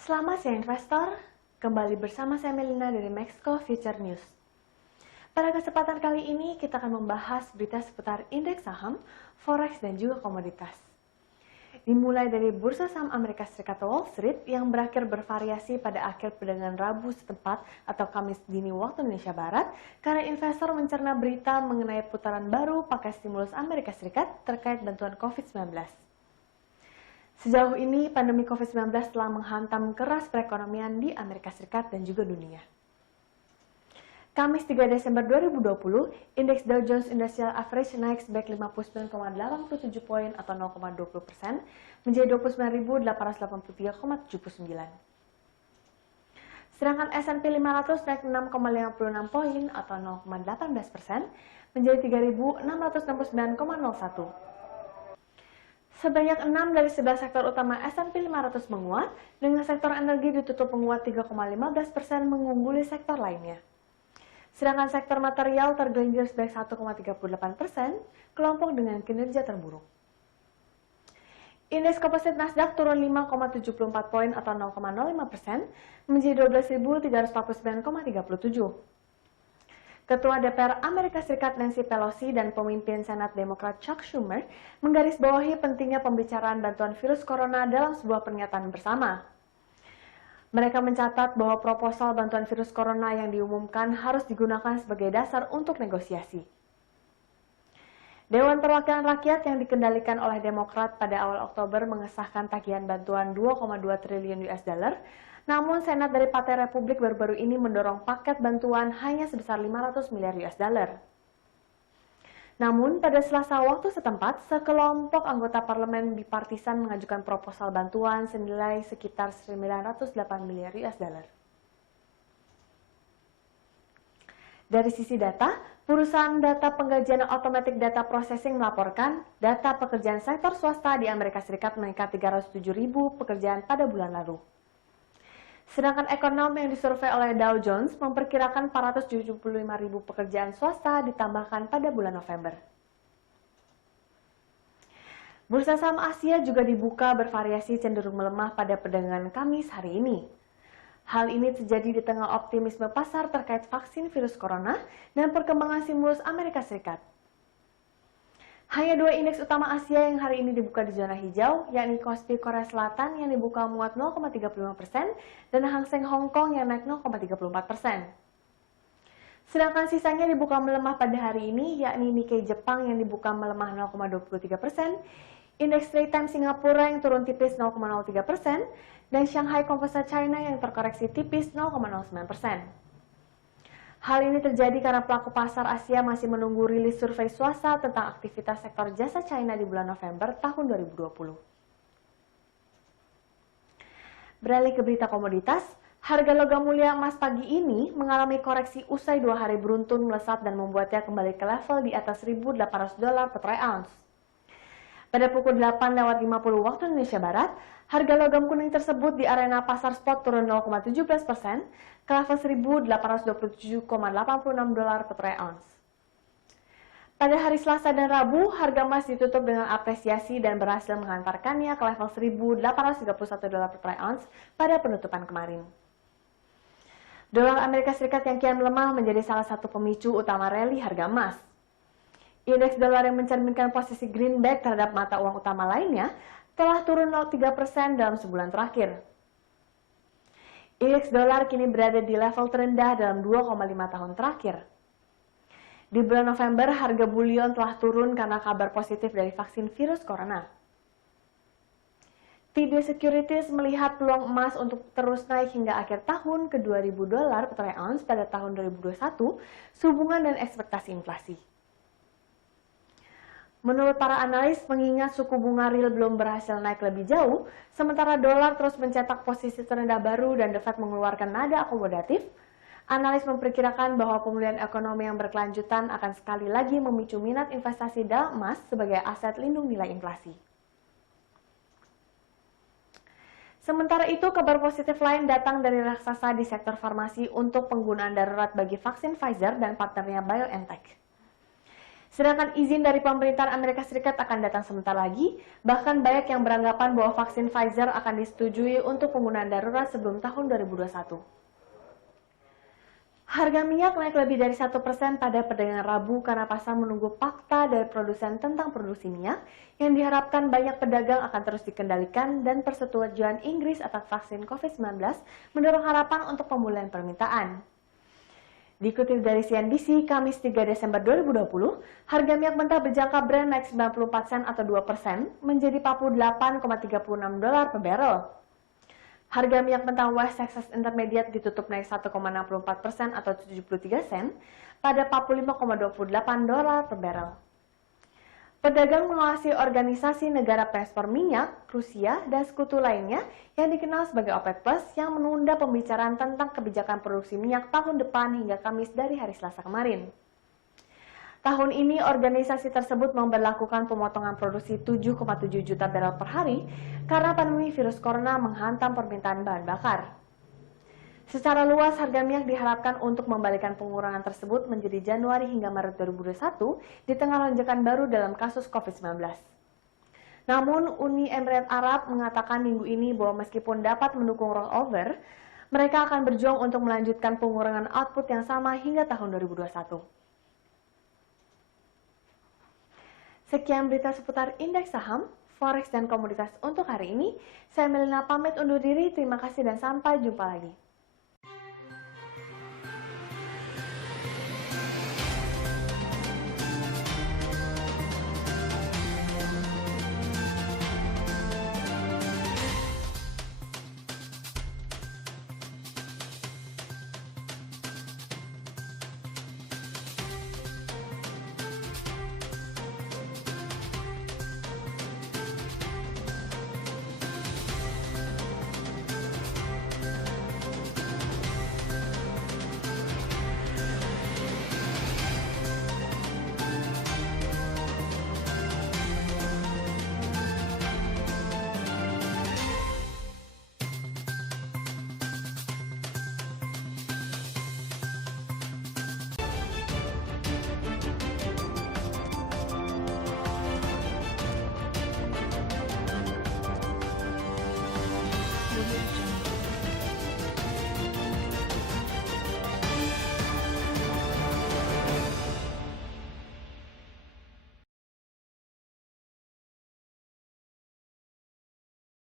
Selamat siang investor, kembali bersama saya Melina dari Maxco Future News. Pada kesempatan kali ini kita akan membahas berita seputar indeks saham, forex dan juga komoditas. Dimulai dari Bursa Saham Amerika Serikat Wall Street yang berakhir bervariasi pada akhir perdagangan Rabu setempat atau Kamis dini waktu Indonesia Barat karena investor mencerna berita mengenai putaran baru pakai stimulus Amerika Serikat terkait bantuan COVID-19. Sejauh ini, pandemi COVID-19 telah menghantam keras perekonomian di Amerika Serikat dan juga dunia. Kamis 3 Desember 2020, indeks Dow Jones Industrial Average naik sebanyak 59,87 poin atau 0,20% menjadi 29.883,79. Sedangkan S&P 500 naik 6,56 poin atau 0,18% menjadi 3.669,01. Sebanyak 6 dari 11 sektor utama S&P 500 menguat, dengan sektor energi ditutup menguat 3,15% mengungguli sektor lainnya. Sedangkan sektor material tergelincir sebanyak 1,38%, kelompok dengan kinerja terburuk. Indeks komposit Nasdaq turun 5,74 poin atau 0,05% menjadi 12.349,37. Ketua DPR Amerika Serikat Nancy Pelosi dan pemimpin Senat Demokrat Chuck Schumer menggarisbawahi pentingnya pembicaraan bantuan virus corona dalam sebuah pernyataan bersama. Mereka mencatat bahwa proposal bantuan virus corona yang diumumkan harus digunakan sebagai dasar untuk negosiasi. Dewan Perwakilan Rakyat yang dikendalikan oleh Demokrat pada awal Oktober mengesahkan tagihan bantuan 2,2 triliun US$. Namun, Senat dari Partai Republik baru-baru ini mendorong paket bantuan hanya sebesar 500 miliar US$. Namun, pada Selasa waktu setempat, sekelompok anggota parlemen bipartisan mengajukan proposal bantuan senilai sekitar 908 miliar US$. Dari sisi data, perusahaan data penggajian otomatik data processing melaporkan data pekerjaan sektor swasta di Amerika Serikat meningkat 307.000 pekerjaan pada bulan lalu. Sedangkan ekonom yang disurvei oleh Dow Jones memperkirakan 475.000 pekerjaan swasta ditambahkan pada bulan November. Bursa saham Asia juga dibuka bervariasi cenderung melemah pada perdagangan Kamis hari ini. Hal ini terjadi di tengah optimisme pasar terkait vaksin virus corona dan perkembangan stimulus Amerika Serikat. Hanya dua indeks utama Asia yang hari ini dibuka di zona hijau, yakni Kospi Korea Selatan yang dibuka menguat 0,35% dan Hang Seng Hong Kong yang naik 0,34%. Sedangkan sisanya dibuka melemah pada hari ini, yakni Nikkei Jepang yang dibuka melemah 0,23%, indeks Straits Times Singapura yang turun tipis 0,03%, dan Shanghai Composite China yang terkoreksi tipis 0,09%. Hal ini terjadi karena pelaku pasar Asia masih menunggu rilis survei swasta tentang aktivitas sektor jasa China di bulan November tahun 2020. Beralih ke berita komoditas, harga logam mulia emas pagi ini mengalami koreksi usai 2 hari beruntun melesat dan membuatnya kembali ke level di atas $1.800 per troy ounce. Pada pukul 8:50 waktu Indonesia Barat, harga logam kuning tersebut di arena pasar spot turun 0,17% ke level $1.827,86 per troy ounce. Pada hari Selasa dan Rabu, harga emas ditutup dengan apresiasi dan berhasil menghantarkannya ke level $1.831 per troy ounce pada penutupan kemarin. Dolar Amerika Serikat yang kian melemah menjadi salah satu pemicu utama rally harga emas. Indeks dolar yang mencerminkan posisi greenback terhadap mata uang utama lainnya telah turun 0,3% dalam sebulan terakhir. Indeks dolar kini berada di level terendah dalam 2,5 tahun terakhir. Di bulan November, harga bullion telah turun karena kabar positif dari vaksin virus corona. TD Securities melihat peluang emas untuk terus naik hingga akhir tahun ke $2.000 per troy ounce pada tahun 2021 sehubungan dan ekspektasi inflasi. Menurut para analis, mengingat suku bunga real belum berhasil naik lebih jauh, sementara dolar terus mencetak posisi terendah baru dan The Fed mengeluarkan nada akomodatif, analis memperkirakan bahwa pemulihan ekonomi yang berkelanjutan akan sekali lagi memicu minat investasi dalam emas sebagai aset lindung nilai inflasi. Sementara itu, kabar positif lain datang dari raksasa di sektor farmasi untuk penggunaan darurat bagi vaksin Pfizer dan partnernya BioNTech. Sedangkan izin dari pemerintahan Amerika Serikat akan datang sebentar lagi, bahkan banyak yang beranggapan bahwa vaksin Pfizer akan disetujui untuk penggunaan darurat sebelum tahun 2021. Harga minyak naik lebih dari 1% pada perdagangan Rabu karena pasar menunggu fakta dari produsen tentang produksi minyak yang diharapkan banyak pedagang akan terus dikendalikan dan persetujuan Inggris atas vaksin COVID-19 mendorong harapan untuk pemulihan permintaan. Dikutip dari CNBC, Kamis 3 Desember 2020, harga minyak mentah berjangka Brent naik 94 sen atau 2% menjadi 48,36 dolar per barrel. Harga minyak mentah West Texas Intermediate ditutup naik 1,64% atau 73 sen pada 45,28 dolar per barrel. Pedagang mengawasi organisasi negara pengekspor minyak, Rusia, dan sekutu lainnya yang dikenal sebagai OPEC Plus yang menunda pembicaraan tentang kebijakan produksi minyak tahun depan hingga Kamis dari hari Selasa kemarin. Tahun ini, organisasi tersebut memberlakukan pemotongan produksi 7,7 juta barrel per hari karena pandemi virus corona menghantam permintaan bahan bakar. Secara luas, harga minyak diharapkan untuk membalikan pengurangan tersebut menjadi Januari hingga Maret 2021 di tengah lonjakan baru dalam kasus COVID-19. Namun, Uni Emirat Arab mengatakan minggu ini bahwa meskipun dapat mendukung rollover, mereka akan berjuang untuk melanjutkan pengurangan output yang sama hingga tahun 2021. Sekian berita seputar indeks saham, forex, dan komoditas untuk hari ini. Saya Melina pamit undur diri, terima kasih dan sampai jumpa lagi.